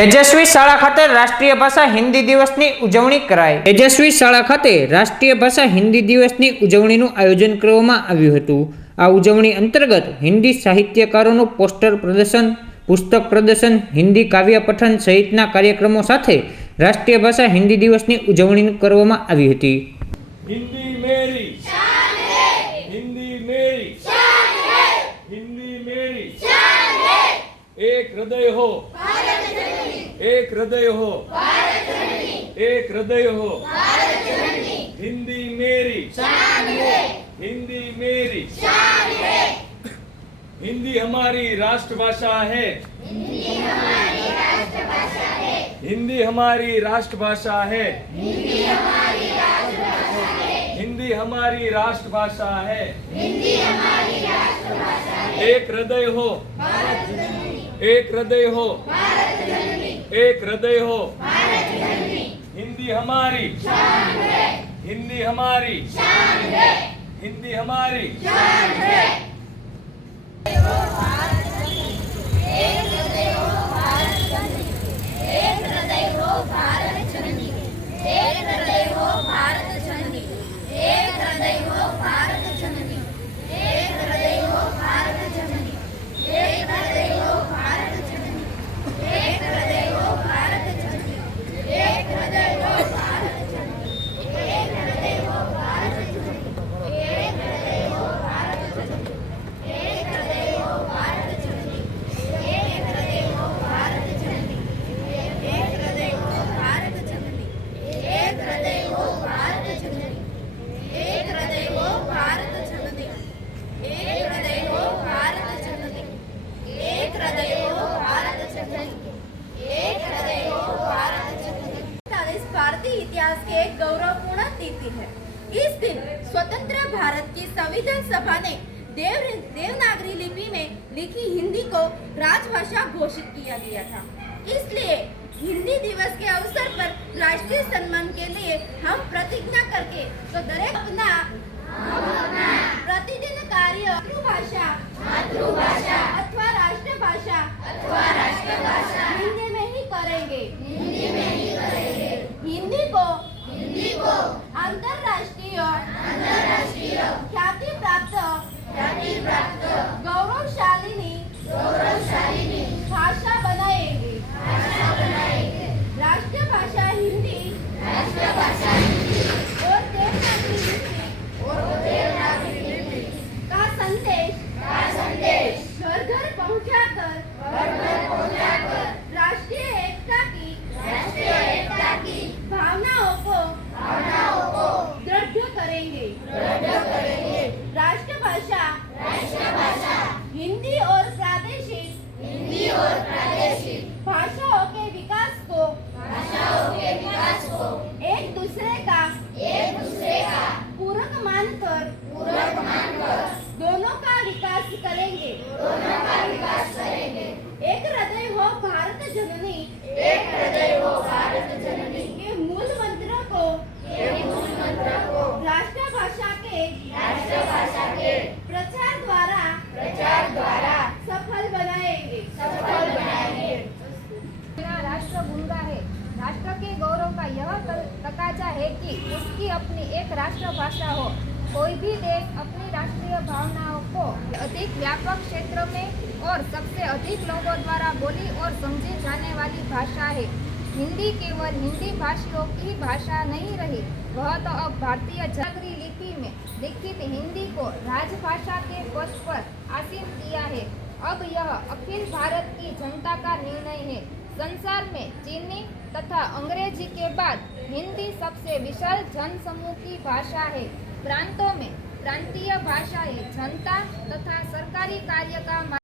તેજસ્વી શાળા ખાતે રાષ્ટ્રીય ભાષા હિન્દી દિવસની ઉજવણી કરાઈ। તેજસ્વી શાળા ખાતે રાષ્ટ્રીય ભાષા હિન્દી દિવસની ઉજવણીનું આયોજન કરવામાં આવ્યું હતું। આ ઉજવણી અંતર્ગત હિન્દી સાહિત્યકારોનું પોસ્ટર પ્રદર્શન, પુસ્તક પ્રદર્શન, હિન્દી કાવ્ય પઠન સહિતના કાર્યક્રમો સાથે રાષ્ટ્રીય ભાષા હિન્દી દિવસની ઉજવણી કરવામાં આવી હતી। हिंदी मेरी शान है, हिंदी मेरी शान है, हिंदी मेरी शान है। एक हृदय हो भारत जननी, एक हृदय हो भारत जननी, एक हृदय हो भारत जननी। हिंदी मेरी शान है, हिंदी मेरी शान है। हिंदी हमारी राष्ट्रभाषा है, हिंदी हमारी राष्ट्रभाषा है, हिंदी हमारी राष्ट्रभाषा है, हिंदी हमारी राष्ट्रभाषा है, हिंदी हमारी राष्ट्रभाषा है, हिंदी हमारी राष्ट्रभाषा है। एक हृदय हो भारत जननी, एक हृदय हो भारत जननी, एक हृदय हो भारत जननी। हिंदी हमारी शान है, हिंदी हमारी शान है, हिंदी हमारी शान है। भारतीय इतिहास के एक गौरवपूर्ण तिथि है। इस दिन स्वतंत्र भारत की संविधान सभा ने देवनागरी लिपि में लिखी हिंदी को राजभाषा घोषित किया गया था। इसलिए हिंदी दिवस के अवसर पर राष्ट्रीय सम्मान के लिए हम प्रतिज्ञा करके तो दरेक अपना प्रतिदिन कार्य मातृभाषा अथवा राष्ट्रभाषा हिंदी में ही करेंगे। हिंदी को अंतरराष्ट्रीय ख्याति प्राप्त गौरवशालिनी भाषा बनाएंगे। राष्ट्रभाषा हिंदी और देवनागरी लिपि का संदेश घर घर पहुंचाकर राष्ट्रीय एकता की भावनाओं को दृढ़ करेंगे। राष्ट्रभाषा हिंदी और प्रादेशिक भाषाओं के विकास को एक दूसरे का पूरक मानकर दोनों का विकास करेंगे। एक हृदय हो भारत जननी, के मूल मंत्र को राष्ट्रभाषा के प्रचार द्वारा सफल बनाएंगे। मेरा राष्ट्र गूंगा है। राष्ट्र के गौरव का यह तकाजा है कि उसकी अपनी एक राष्ट्रभाषा हो। कोई भी देश अपनी राष्ट्रीय भावनाओं को अधिक व्यापक क्षेत्र में और सबसे अधिक लोगों द्वारा बोली और समझी जाने वाली भाषा है। हिंदी केवल हिंदी भाषियों की भाषा नहीं रही, वह तो अब भारतीय देवनागरी लिपि में लिखित हिंदी को राजभाषा के पद पर आसीन किया है। अब यह अखिल भारत की जनता का निर्णय है। संसार में चीनी तथा अंग्रेजी के बाद हिंदी सबसे विशाल जनसमूह की भाषा है। प्रांतों में प्रांतीय भाषाएं जनता तथा सरकारी कार्य का